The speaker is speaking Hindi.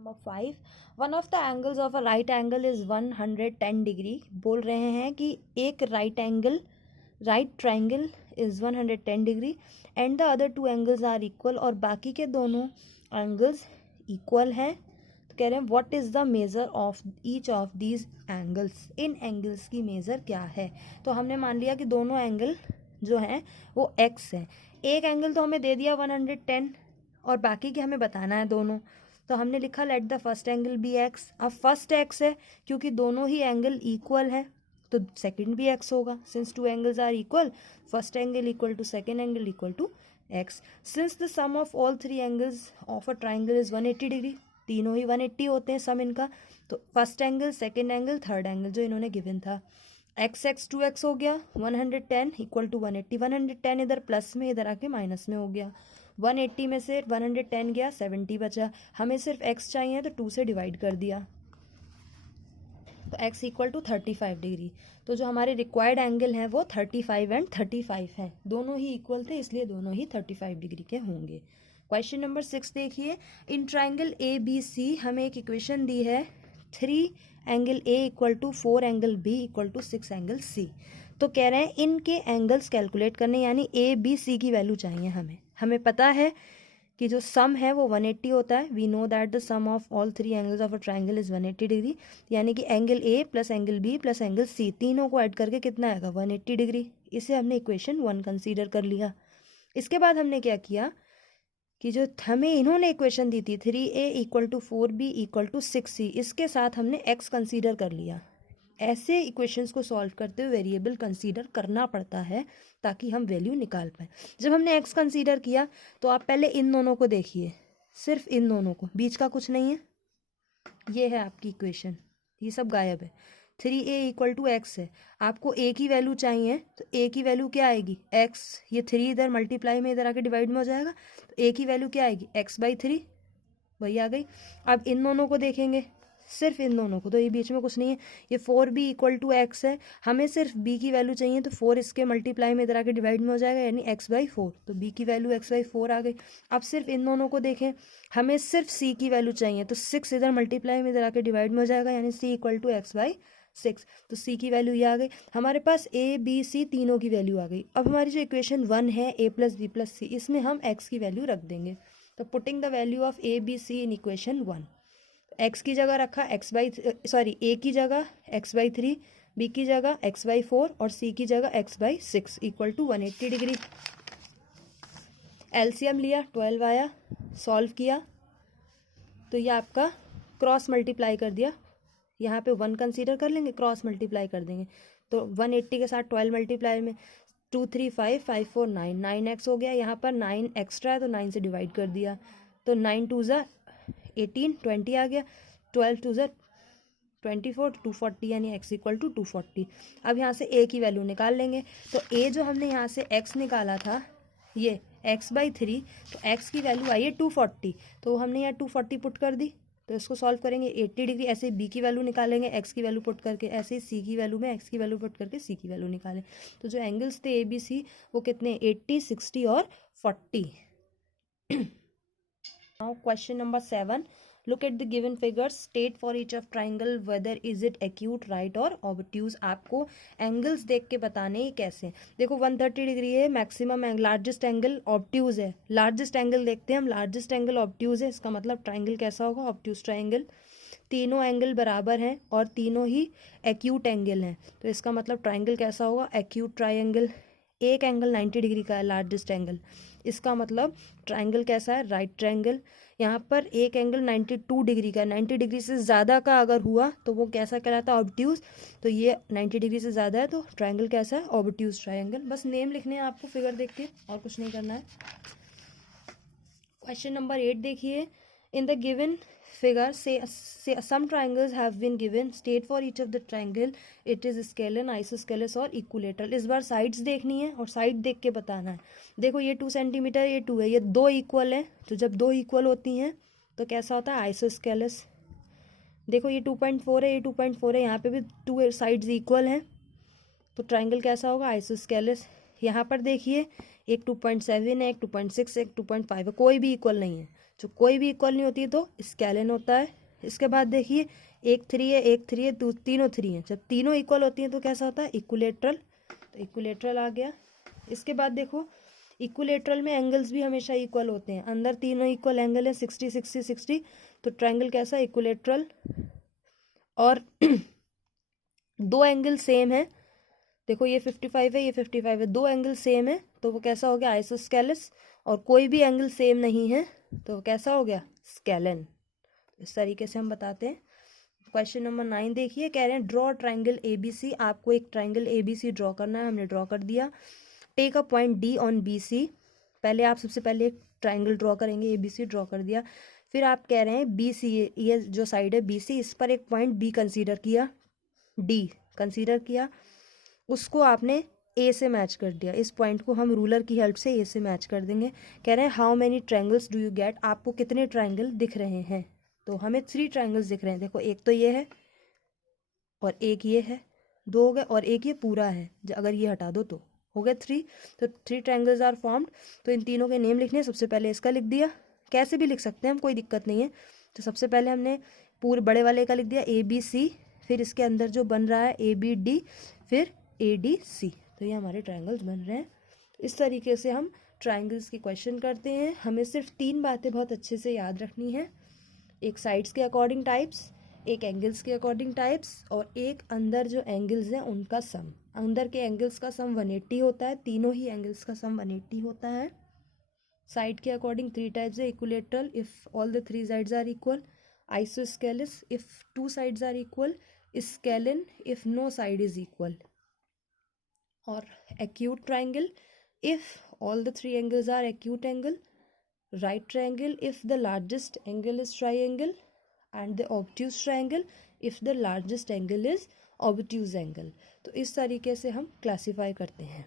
Number 5, one of the angles of a right angle is 110 degree. बोल रहे हैं कि एक right triangle is 110 degree and the other two angles are equal, और बाकी के दोनों एंगल्स इक्वल हैं। तो कह रहे हैं what is the measure of each of these angles, in angles की मेज़र क्या है। तो हमने मान लिया कि दोनों एंगल जो हैं वो x है। एक एंगल तो हमें दे दिया 110 और बाकी के हमें बताना है दोनों। तो हमने लिखा let the first angle be x। अब फर्स्ट x है क्योंकि दोनों ही एंगल इक्वल है तो सेकंड भी x होगा। Since two angles are equal, first angle equal to second angle equal to x। Since the sum of all three angles of a triangle is 180 degree, तीनों ही 180 होते हैं सम इनका। तो first angle, second angle, third angle जो इन्होंने गिवन था, x 2x हो गया 110 इक्वल टू 180। 110 इधर प्लस में, इधर आके माइनस में हो गया। 180 में से 110 गया, 70 बचा। हमें सिर्फ x चाहिए तो 2 से डिवाइड कर दिया तो x इक्वल टू 35 डिग्री। तो जो हमारे रिक्वायर्ड एंगल हैं वो 35 एंड 35 हैं, दोनों ही इक्वल थे इसलिए दोनों ही 35 डिग्री के होंगे। क्वेश्चन नंबर 6 देखिए, in triangle A B C हमें एक इक्वेशन दी है 3 angle A equal to 4 angle B equal to 6 angle C. तो कह रहे हैं इनके एंगल्स कैलकुलेट करने, यानी ए बी सी की वैल्यू चाहिए हमें पता है कि जो सम है वो 180 होता है। We know that the sum of all three angles of a triangle is 180 degree, यानी कि angle A plus angle B plus angle C तीनों को ऐड करके कितना आएगा 180 डिग्री। इसे हमने इक्वेशन 1 कंसीडर कर लिया। इसके बाद हमने क्या किया कि जो हमें इन्होंने इक्वेशन दी थी 3a equal to 4b equal to 6c, इसके साथ हमने x कंसीडर कर लिया। ऐसे इक्वेशंस को सॉल्व करते हुए वेरिएबल कंसीडर करना पड़ता है ताकि हम वैल्यू निकाल पाए। जब हमने x कंसीडर किया तो आप पहले इन दोनों को देखिए, सिर्फ इन दोनों को, बीच का कुछ नहीं है। ये है आपकी इक्वेशन, ये सब गायब है। 3a इक्वल टू एक्स है, आपको a की वैल्यू चाहिए तो a की वैल्यू क्या आएगी x। ये 3 इधर मल्टीप्लाई में इधर आके डिवाइड में हो जाएगा तो a की वैल्यू क्या आएगी x/3, वही आ गई। अब इन दोनों को देखेंगे, सिर्फ इन दोनों को, तो ये बीच में कुछ नहीं है। ये 4b इक्वल टू एक्स है, हमें सिर्फ b की वैल्यू चाहिए तो 4 इसके मल्टीप्लाई में इधर आके डिवाइड में हो जाएगा यानी x/4, तो b की वैल्यू x/4 आ गई। अब सिर्फ इन दोनों को देखें, हमें सिर्फ c की वैल्यू चाहिए तो 6 इधर मल्टीप्लाई में इधर आके डिवाइड में हो जाएगा यानी c इक्वल टू x/6, तो c की वैल्यू ये आ गई। हमारे पास a b c तीनों की वैल्यू आ गई। अब हमारी जो इक्वेशन 1 है a प्लस बी प्लस सी, इसमें हम x की वैल्यू रख देंगे। तो putting the value of a b c in equation 1, x की जगह रखा a की जगह x/3, b की जगह x/4 और c की जगह x/6 equal to 180 degree. LCM लिया, 12 आया, सॉल्व किया तो ये आपका क्रॉस मल्टीप्लाई कर दिया, यहाँ पे 1 कंसीडर कर लेंगे, क्रॉस मल्टीप्लाई कर देंगे तो 180 के साथ 12 मल्टीप्लाई में 2 3 5 5 4 9, 9x हो गया। यहाँ पर 9 एक्स्ट्रा है तो 9 से डिवाइड कर दिया तो 9 2 ज़ा 18, 20 आ गया, 12 2 ज़ा 24, 240 यानी x इक्वल टू 240। अब यहाँ से a की वैल्यू निकाल लेंगे तो a जो हमने यहाँ से x निकाला था ये x/3, तो x की वैल्यू आई है 240, तो हमने यहाँ 240 पुट कर दी। तो इसको सॉल्व करेंगे 80 डिग्री, ऐसे b की वैल्यू निकालेंगे x की वैल्यू पुट करके, ऐसे ही c की वैल्यू में x की वैल्यू पुट करके c की वैल्यू निकालें। तो जो एंगल्स थे ABC वो कितने 80, 60 और 40। Now question number 7, look at the given figures, state for each of triangle whether is it acute, right or obtuse। आपको एंगल्स देख के बताने ही कैसे। देखो 130 डिग्री है मैक्सिमम, लार्जेस्ट एंगल ऑब्ट्यूज है। लार्जेस्ट एंगल देखते हैं हम, लार्जेस्ट एंगल ऑब्ट्यूज है, इसका मतलब ट्राइंगल कैसा होगा ऑब्ट्यूज ट्राइंगल। तीनों एंगल बराबर हैं और तीनों ही एक्यूट एंगल हैं तो इसका मतलब ट्राइंगल कैसा होगा एक्यूट ट्राइंगल। एक एंगल 90 डिग्री का है लार्जेस्ट एंगल, इसका मतलब ट्राइंगल कैसा है राइट ट्राइंगल। यहाँ पर एक एंगल 92 डिग्री का है, 90 डिग्री से ज़्यादा का अगर हुआ तो वो कैसा कहलाता है ऑब्ट्यूज। तो ये 90 डिग्री से ज़्यादा है तो ट्राइंगल कैसा है ऑब्ट्यूज ट्राइंगल। बस नेम लिखने हैं आपको फिगर देख के, और कुछ नहीं करना है। क्वेश्चन नंबर 8 देखिए, in the given figure say some triangles have been given, state for each of the triangle it is scalene, isosceles और equilateral। इस बार साइड्स देखनी है और साइड देख के बताना है। देखो ये 2 सेंटीमीटर, ये 2 है, ये दो इक्वल है तो जब दो इक्वल होती हैं तो कैसा होता है आइसोस्केलेस। देखो ये 2.4 है, ये 2.4 है, यहाँ पे भी 2 साइड्स इक्वल हैं तो ट्राइंगल कैसा होगा आइसोस्केलेस। यहाँ पर देखिए एक 2.7 है, एक 2.6 है, एक 2.5 है, कोई भी इक्वल नहीं है। जो कोई भी इक्वल नहीं होती तो स्केलिन होता है। इसके बाद देखिए एक 3 है, एक 3 है, तीनों 3 हैं। जब तीनों इक्वल होती हैं तो कैसा होता है, इक्विलेटरल। तो इक्विलेटरल आ गया। इसके बाद देखो इक्विलेटरल में एंगल्स भी हमेशा इक्वल होते हैं, अंदर तीनों इक्वल एंगल है 60 60 60, तो ट्रायंगल कैसा, इक्विलेटरल। और दो एंगल सेम है, देखो ये 55 है, ये 55 है, दो एंगल सेम है तो वो कैसा हो गया, आइसोस्केलस। और कोई भी एंगल सेम नहीं है तो वो कैसा हो गया, स्केलन। इस तरीके से हम बताते हैं। क्वेश्चन नंबर 9 देखिए, कह रहे हैं ड्रॉ ट्राइंगल ABC। आपको एक ट्राइंगल ABC ड्रॉ करना है, हमने ड्रॉ कर दिया। Take a point D on BC। पहले आप सबसे पहले एक ट्राइंगल ड्रॉ करेंगे, ABC ड्रॉ कर दिया। फिर आप कह रहे हैं BC, ये जो साइड है BC, इस पर एक पॉइंट B कंसीडर किया, D कंसीडर किया, उसको आपने A से मैच कर दिया। इस पॉइंट को हम रूलर की हेल्प से A से मैच कर देंगे। कह रहे हैं how many triangles do you get, आपको कितने ट्रायंगल दिख रहे हैं। तो हमें 3 ट्रायंगल्स दिख रहे हैं। देखो एक तो ये है और एक ये है, 2 हो गए, और एक ये पूरा है, अगर ये हटा दो तो हो गए 3। तो 3 ट्रायंगल्स आर फॉर्म्ड। तो इन तीनों के नेम लिखने हैं। सबसे पहले इसका लिख दिया, कैसे भी लिख सकते हैं हम, कोई दिक्कत नहीं है। तो सबसे पहले हमने पूरे बड़े वाले का लिख दिया ABC, फिर इसके अंदर जो बन रहा है ABD, फिर ADC। तो ये हमारे ट्रायंगल्स बन रहे हैं। इस तरीके से हम ट्रायंगल्स के क्वेश्चन करते हैं। हमें सिर्फ 3 बातें बहुत अच्छे से याद रखनी है, एक साइड्स के अकॉर्डिंग टाइप्स, एक एंगल्स के अकॉर्डिंग टाइप्स, और एक अंदर जो एंगल्स हैं उनका सम। अंदर के एंगल्स का सम 180 होता है, तीनों ही एंगल्स का सम 180 होता है। साइड के अकॉर्डिंग 3 टाइप्स है, equilateral if all the 3 sides are equal, isosceles if 2 sides are equal, scalene if no side is equal, और acute triangle if all the 3 angles are acute angle, right triangle if the largest angle is triangle, and the obtuse triangle if the largest angle is obtuse angle। तो इस तरीके से हम क्लासीफाई करते हैं।